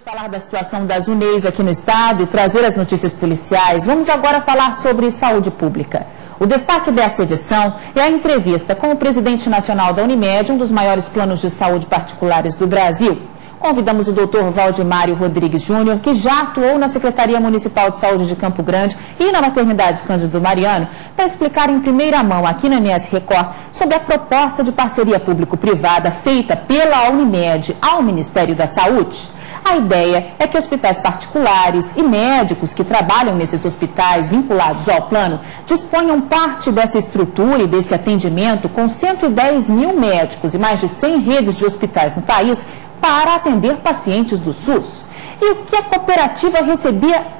de falar da situação das UNEs aqui no estado e trazer as notícias policiais, vamos agora falar sobre saúde pública. O destaque desta edição é a entrevista com o presidente nacional da Unimed, um dos maiores planos de saúde particulares do Brasil. Convidamos o Dr. Valdimário Rodrigues Júnior, que já atuou na Secretaria Municipal de Saúde de Campo Grande e na Maternidade Cândido Mariano, para explicar em primeira mão aqui na MS Record sobre a proposta de parceria público-privada feita pela Unimed ao Ministério da Saúde. A ideia é que hospitais particulares e médicos que trabalham nesses hospitais vinculados ao plano disponham parte dessa estrutura e desse atendimento com 110 mil médicos e mais de 100 redes de hospitais no país para atender pacientes do SUS. E o que a cooperativa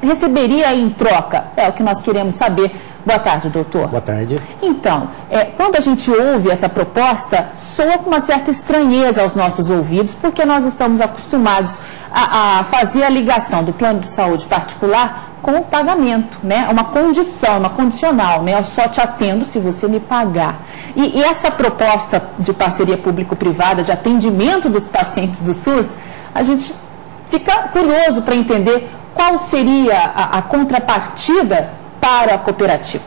receberia em troca? É o que nós queremos saber. Boa tarde, doutor. Boa tarde. Então, quando a gente ouve essa proposta, soa com uma certa estranheza aos nossos ouvidos, porque nós estamos acostumados a fazer a ligação do plano de saúde particular com o pagamento, né? Uma condição, uma condicional, né? Eu só te atendo se você me pagar. E essa proposta de parceria público-privada, de atendimento dos pacientes do SUS, a gente fica curioso para entender qual seria a contrapartida para a cooperativa.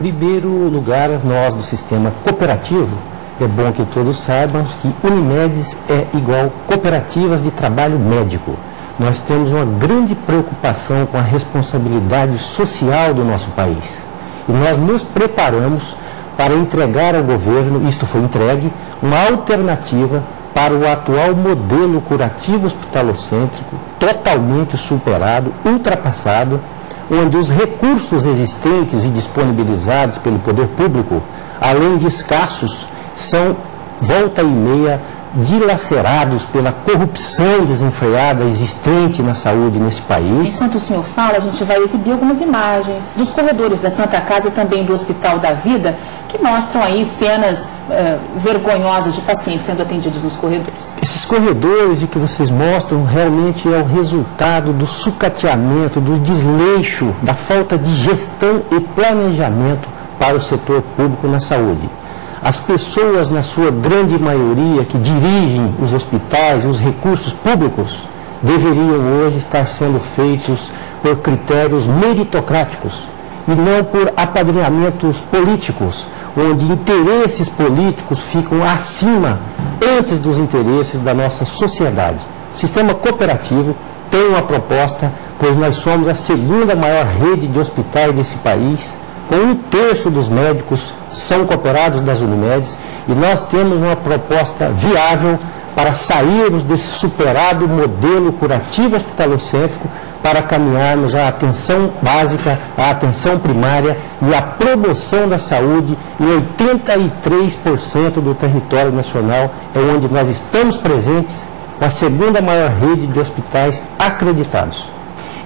Em primeiro lugar, nós do sistema cooperativo, é bom que todos saibam que Unimedes é igual cooperativas de trabalho médico. Nós temos uma grande preocupação com a responsabilidade social do nosso país. E nós nos preparamos para entregar ao governo, isto foi entregue, uma alternativa para o atual modelo curativo hospitalocêntrico, totalmente superado, ultrapassado, onde os recursos existentes e disponibilizados pelo poder público, além de escassos, são volta e meia dilacerados pela corrupção desenfreada existente na saúde nesse país. Enquanto o senhor fala, a gente vai exibir algumas imagens dos corredores da Santa Casa e também do Hospital da Vida, que mostram aí cenas vergonhosas de pacientes sendo atendidos nos corredores. Esses corredores e que vocês mostram realmente é o resultado do sucateamento, do desleixo, da falta de gestão e planejamento para o setor público na saúde. As pessoas, na sua grande maioria, que dirigem os hospitais e os recursos públicos, deveriam hoje estar sendo feitos por critérios meritocráticos e não por apadrinhamentos políticos, onde interesses políticos ficam acima, antes dos interesses da nossa sociedade. O sistema cooperativo tem uma proposta, pois nós somos a segunda maior rede de hospitais desse país, com 1/3 dos médicos são cooperados das Unimedes, e nós temos uma proposta viável para sairmos desse superado modelo curativo hospitalocêntrico para caminharmos à atenção básica, à atenção primária e à promoção da saúde em 83% do território nacional, é onde nós estamos presentes, com a segunda maior rede de hospitais acreditados.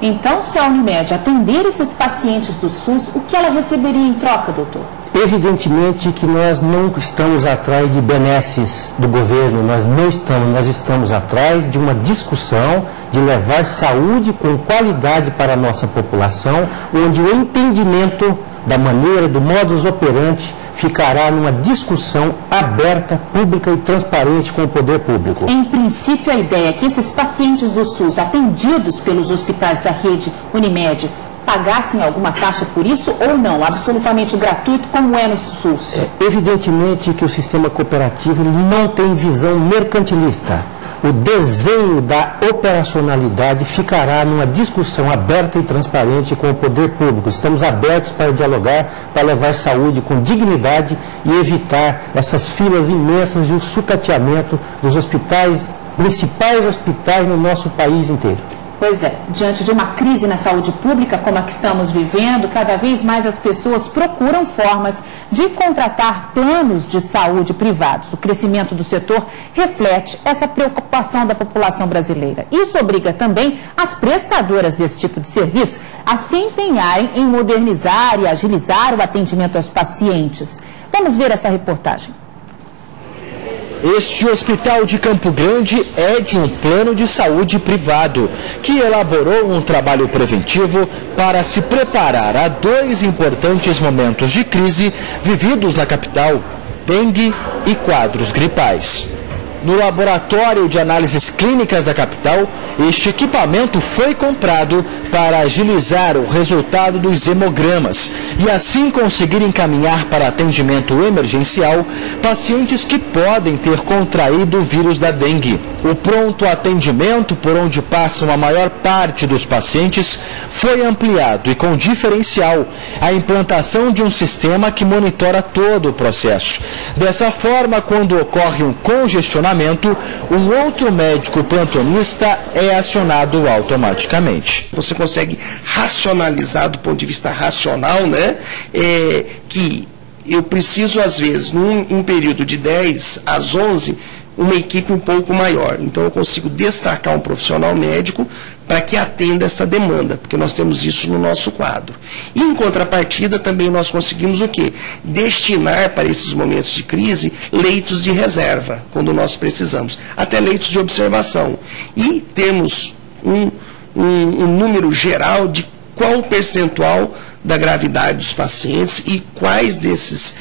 Então, se a Unimed atender esses pacientes do SUS, o que ela receberia em troca, doutor? Evidentemente que nós não estamos atrás de benesses do governo, nós estamos atrás de uma discussão de levar saúde com qualidade para a nossa população, onde o entendimento da maneira, do modus operandi, ficará numa discussão aberta, pública e transparente com o poder público. Em princípio, a ideia é que esses pacientes do SUS, atendidos pelos hospitais da rede Unimed, pagassem alguma taxa por isso ou não? Absolutamente gratuito, como é no SUS? Evidentemente que o sistema cooperativo não tem visão mercantilista. O desenho da operacionalidade ficará numa discussão aberta e transparente com o poder público. Estamos abertos para dialogar, para levar saúde com dignidade e evitar essas filas imensas e o sucateamento dos hospitais, principais hospitais no nosso país inteiro. Pois é, diante de uma crise na saúde pública como a que estamos vivendo, cada vez mais as pessoas procuram formas de contratar planos de saúde privados. O crescimento do setor reflete essa preocupação da população brasileira. Isso obriga também as prestadoras desse tipo de serviço a se empenharem em modernizar e agilizar o atendimento aos pacientes. Vamos ver essa reportagem. Este hospital de Campo Grande é de um plano de saúde privado, que elaborou um trabalho preventivo para se preparar a 2 importantes momentos de crise vividos na capital, dengue e quadros gripais. No laboratório de análises clínicas da capital, este equipamento foi comprado para agilizar o resultado dos hemogramas e assim conseguir encaminhar para atendimento emergencial pacientes que podem ter contraído o vírus da dengue. O pronto atendimento, por onde passam a maior parte dos pacientes, foi ampliado e com diferencial a implantação de um sistema que monitora todo o processo. Dessa forma, quando ocorre um congestionamento, um outro médico plantonista é acionado automaticamente. Você consegue racionalizar do ponto de vista racional, né? Que eu preciso, às vezes, num período de 10 às 11, uma equipe um pouco maior. Então, eu consigo destacar um profissional médico para que atenda essa demanda, porque nós temos isso no nosso quadro. E, em contrapartida, também nós conseguimos o quê? Destinar para esses momentos de crise leitos de reserva, quando nós precisamos, até leitos de observação. E temos um número geral de qual o percentual da gravidade dos pacientes e quais desses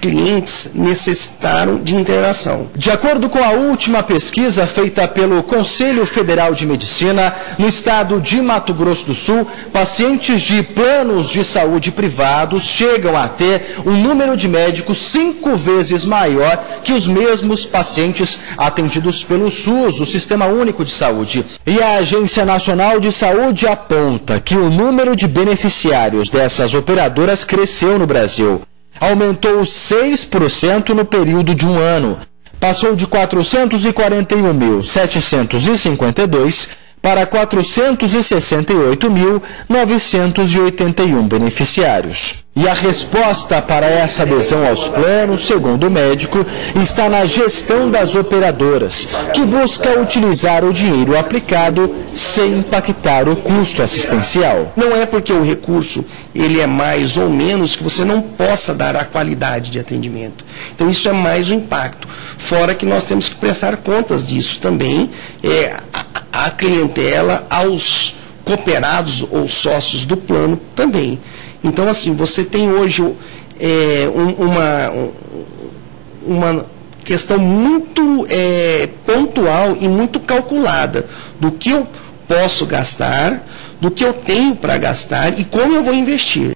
clientes necessitaram de internação. De acordo com a última pesquisa feita pelo Conselho Federal de Medicina, no estado de Mato Grosso do Sul, pacientes de planos de saúde privados chegam a ter um número de médicos 5 vezes maior que os mesmos pacientes atendidos pelo SUS, o Sistema Único de Saúde. E a Agência Nacional de Saúde aponta que o número de beneficiários dessas operadoras cresceu no Brasil. Aumentou 6% no período de um ano. Passou de 441.752 para 468.981 beneficiários. E a resposta para essa adesão aos planos, segundo o médico, está na gestão das operadoras, que busca utilizar o dinheiro aplicado sem impactar o custo assistencial. Não é porque o recurso ele é mais ou menos que você não possa dar a qualidade de atendimento. Então isso é mais o impacto. Fora que nós temos que prestar contas disso também, à clientela, aos cooperados ou sócios do plano também. Então, assim, você tem hoje uma questão muito pontual e muito calculada do que eu posso gastar, do que eu tenho para gastar e como eu vou investir.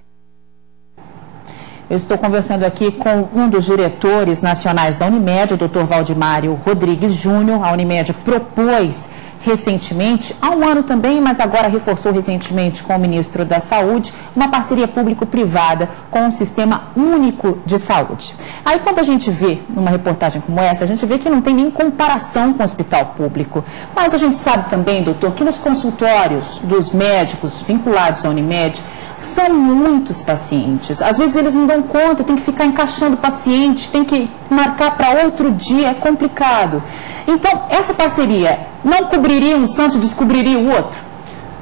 Eu estou conversando aqui com um dos diretores nacionais da Unimed, o Dr. Valdimário Rodrigues Júnior. A Unimed propôs recentemente, há um ano também, mas agora reforçou recentemente com o ministro da Saúde, uma parceria público-privada com um sistema único de saúde. Aí quando a gente vê numa reportagem como essa, a gente vê que não tem nem comparação com o hospital público. Mas a gente sabe também, doutor, que nos consultórios dos médicos vinculados à Unimed, são muitos pacientes. Às vezes eles não dão conta, tem que ficar encaixando o paciente, tem que marcar para outro dia, é complicado. Então, essa parceria não cobriria um santo, descobriria o outro?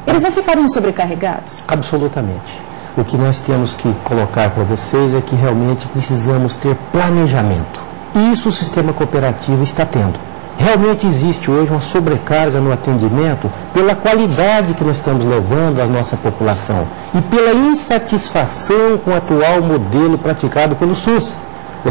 Eles não ficariam sobrecarregados? Absolutamente. O que nós temos que colocar para vocês é que realmente precisamos ter planejamento. E isso o sistema cooperativo está tendo. Realmente existe hoje uma sobrecarga no atendimento pela qualidade que nós estamos levando à nossa população e pela insatisfação com o atual modelo praticado pelo SUS.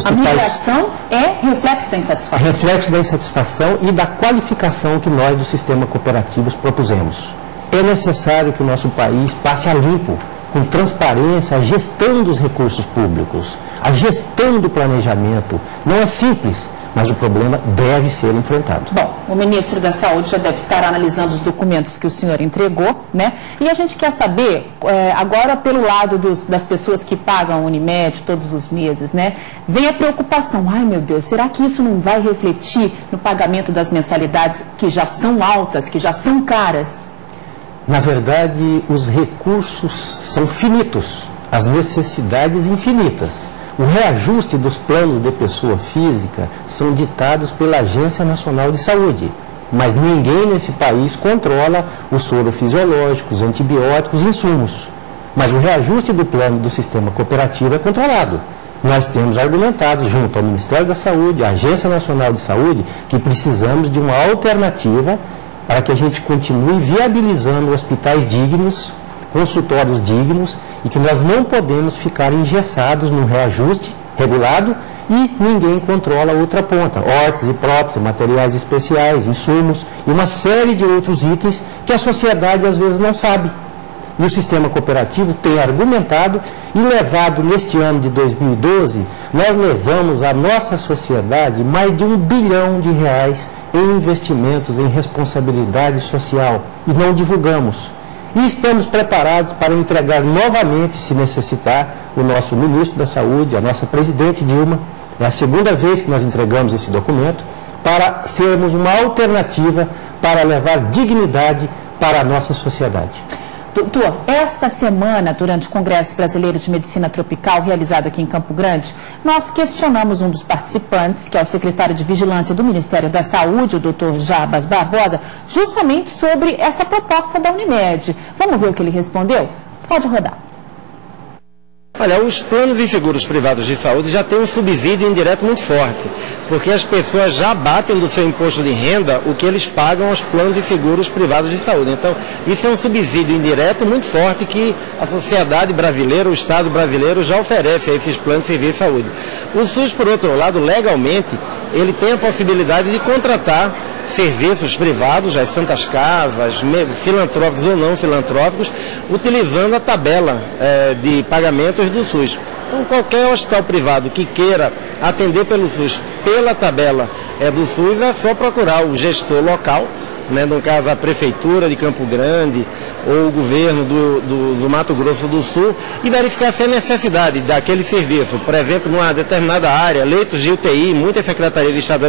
A migração é reflexo da insatisfação. Reflexo da insatisfação e da qualificação que nós do sistema cooperativo propusemos. É necessário que o nosso país passe a limpo, com transparência, a gestão dos recursos públicos, a gestão do planejamento. Não é simples, mas o problema deve ser enfrentado. Bom, o ministro da Saúde já deve estar analisando os documentos que o senhor entregou, né? E a gente quer saber, agora pelo lado das pessoas que pagam a Unimed todos os meses, né? Vem a preocupação, ai meu Deus, será que isso não vai refletir no pagamento das mensalidades que já são altas, que já são caras? Na verdade, os recursos são finitos, as necessidades infinitas. O reajuste dos planos de pessoa física são ditados pela Agência Nacional de Saúde, mas ninguém nesse país controla o soro fisiológico, os antibióticos, insumos. Mas o reajuste do plano do sistema cooperativo é controlado. Nós temos argumentado junto ao Ministério da Saúde, à Agência Nacional de Saúde, que precisamos de uma alternativa para que a gente continue viabilizando hospitais dignos, consultórios dignos, e que nós não podemos ficar engessados num reajuste regulado e ninguém controla a outra ponta, órteses e próteses, materiais especiais, insumos e uma série de outros itens que a sociedade às vezes não sabe. E o sistema cooperativo tem argumentado e levado neste ano de 2012, nós levamos à nossa sociedade mais de R$1 bilhão em investimentos em responsabilidade social e não divulgamos. E estamos preparados para entregar novamente, se necessitar, o nosso ministro da Saúde, a nossa presidente Dilma. É a segunda vez que nós entregamos esse documento para sermos uma alternativa para levar dignidade para a nossa sociedade. Doutor, esta semana, durante o Congresso Brasileiro de Medicina Tropical, realizado aqui em Campo Grande, nós questionamos um dos participantes, que é o secretário de Vigilância do Ministério da Saúde, o doutor Jarbas Barbosa, justamente sobre essa proposta da Unimed. Vamos ver o que ele respondeu? Pode rodar. Olha, os planos e seguros privados de saúde já têm um subsídio indireto muito forte, porque as pessoas já batem do seu imposto de renda o que eles pagam aos planos e seguros privados de saúde. Então, isso é um subsídio indireto muito forte que a sociedade brasileira, o Estado brasileiro já oferece a esses planos de serviço de saúde. O SUS, por outro lado, legalmente, ele tem a possibilidade de contratar serviços privados, as santas casas, filantrópicos ou não filantrópicos, utilizando a tabela de pagamentos do SUS. Então, qualquer hospital privado que queira atender pelo SUS, pela tabela do SUS, é só procurar o gestor local, né, no caso a Prefeitura de Campo Grande ou o governo do Mato Grosso do Sul, e verificar se há necessidade daquele serviço. Por exemplo, numa determinada área, leitos de UTI, muitas secretarias de Estado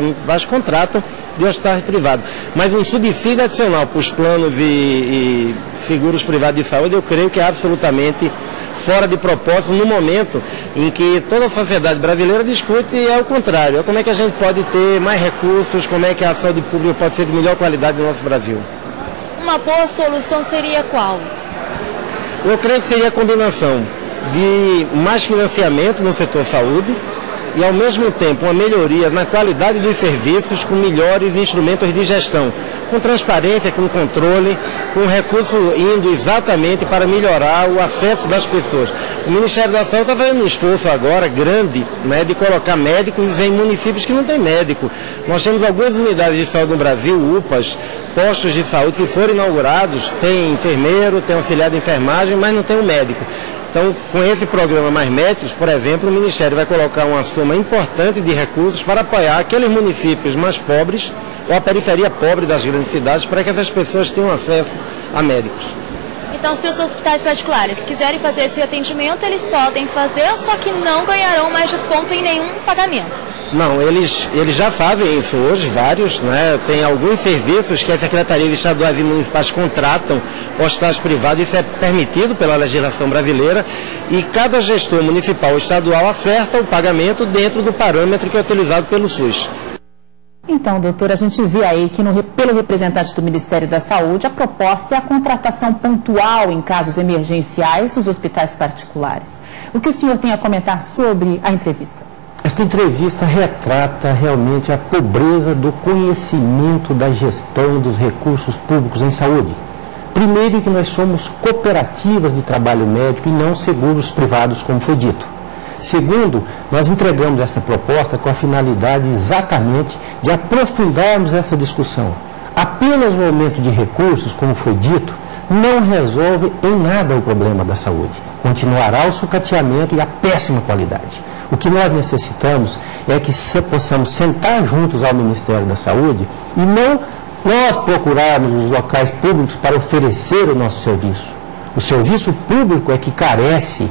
contratam de hospitais privados. Mas um subsídio adicional para os planos e seguros privados de saúde, eu creio que é absolutamente fora de propósito no momento em que toda a sociedade brasileira discute o contrário. Como é que a gente pode ter mais recursos, como é que a saúde pública pode ser de melhor qualidade no nosso Brasil. Uma boa solução seria qual? Eu creio que seria a combinação de mais financiamento no setor saúde e, ao mesmo tempo, uma melhoria na qualidade dos serviços com melhores instrumentos de gestão, com transparência, com controle, com recurso indo exatamente para melhorar o acesso das pessoas. O Ministério da Saúde está fazendo um esforço agora grande, né, de colocar médicos em municípios que não tem médico. Nós temos algumas unidades de saúde no Brasil, UPAs, postos de saúde que foram inaugurados, tem enfermeiro, tem auxiliar de enfermagem, mas não tem um médico. Então, com esse programa Mais Médicos, por exemplo, o Ministério vai colocar uma soma importante de recursos para apoiar aqueles municípios mais pobres ou a periferia pobre das grandes cidades, para que essas pessoas tenham acesso a médicos. Então, se os hospitais particulares quiserem fazer esse atendimento, eles podem fazer, só que não ganharão mais desconto em nenhum pagamento. Não, eles já fazem isso hoje, vários, né? Tem alguns serviços que as secretarias estaduais e municipais contratam hospitais privados, isso é permitido pela legislação brasileira, e cada gestor municipal ou estadual acerta o pagamento dentro do parâmetro que é utilizado pelo SUS. Então, doutor, a gente vê aí que pelo representante do Ministério da Saúde, a proposta é a contratação pontual em casos emergenciais dos hospitais particulares. O que o senhor tem a comentar sobre a entrevista? Esta entrevista retrata realmente a pobreza do conhecimento da gestão dos recursos públicos em saúde. Primeiro, que nós somos cooperativas de trabalho médico e não seguros privados, como foi dito. Segundo, nós entregamos essa proposta com a finalidade exatamente de aprofundarmos essa discussão. Apenas o aumento de recursos, como foi dito, não resolve em nada o problema da saúde. Continuará o sucateamento e a péssima qualidade. O que nós necessitamos é que possamos sentar juntos ao Ministério da Saúde e não nós procurarmos os locais públicos para oferecer o nosso serviço. O serviço público é que carece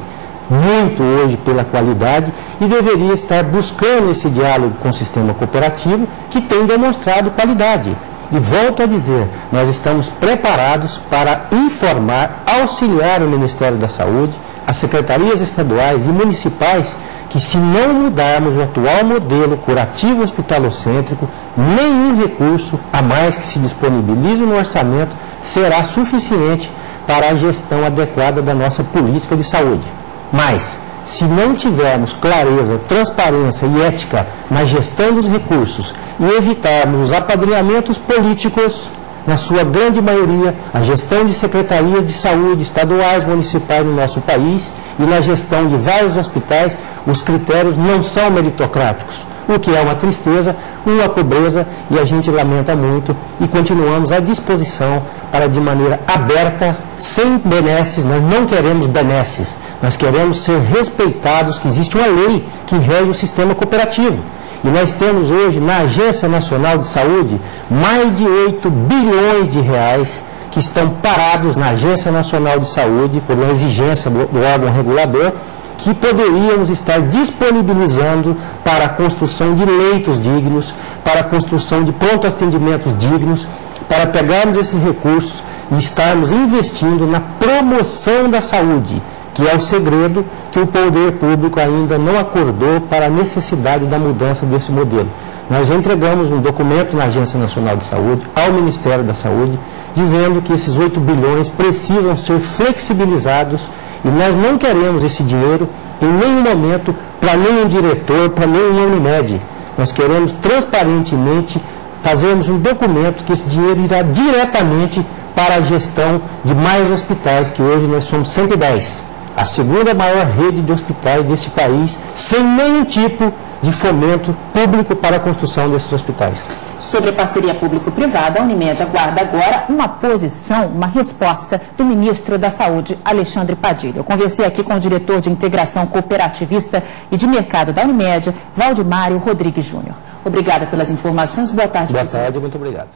muito hoje pela qualidade e deveria estar buscando esse diálogo com o sistema cooperativo que tem demonstrado qualidade. E volto a dizer, nós estamos preparados para informar, auxiliar o Ministério da Saúde, as secretarias estaduais e municipais, que se não mudarmos o atual modelo curativo hospitalocêntrico, nenhum recurso a mais que se disponibilize no orçamento será suficiente para a gestão adequada da nossa política de saúde. Mas, se não tivermos clareza, transparência e ética na gestão dos recursos e evitarmos os apadrinhamentos políticos, na sua grande maioria, a gestão de secretarias de saúde estaduais, municipais no nosso país e na gestão de vários hospitais os critérios não são meritocráticos, o que é uma tristeza, uma pobreza, e a gente lamenta muito e continuamos à disposição para, de maneira aberta, sem benesses. Nós não queremos benesses, nós queremos ser respeitados, que existe uma lei que rege o sistema cooperativo. E nós temos hoje, na Agência Nacional de Saúde, mais de 8 bilhões de reais que estão parados na Agência Nacional de Saúde, por uma exigência do órgão regulador, que poderíamos estar disponibilizando para a construção de leitos dignos, para a construção de pronto-atendimentos dignos, para pegarmos esses recursos e estarmos investindo na promoção da saúde, que é o segredo que o poder público ainda não acordou para a necessidade da mudança desse modelo. Nós entregamos um documento na Agência Nacional de Saúde, ao Ministério da Saúde, dizendo que esses 8 bilhões precisam ser flexibilizados e nós não queremos esse dinheiro em nenhum momento para nenhum diretor, para nenhuma Unimed. Nós queremos transparentemente fazermos um documento que esse dinheiro irá diretamente para a gestão de mais hospitais, que hoje nós somos 110. A segunda maior rede de hospitais deste país, sem nenhum tipo de fomento público para a construção desses hospitais. Sobre a parceria público-privada, a Unimed aguarda agora uma posição, uma resposta do ministro da Saúde, Alexandre Padilha. Eu conversei aqui com o diretor de Integração Cooperativista e de Mercado da Unimed, Valdimário Rodrigues Júnior. Obrigada pelas informações. Boa tarde. Boa tarde, muito obrigado.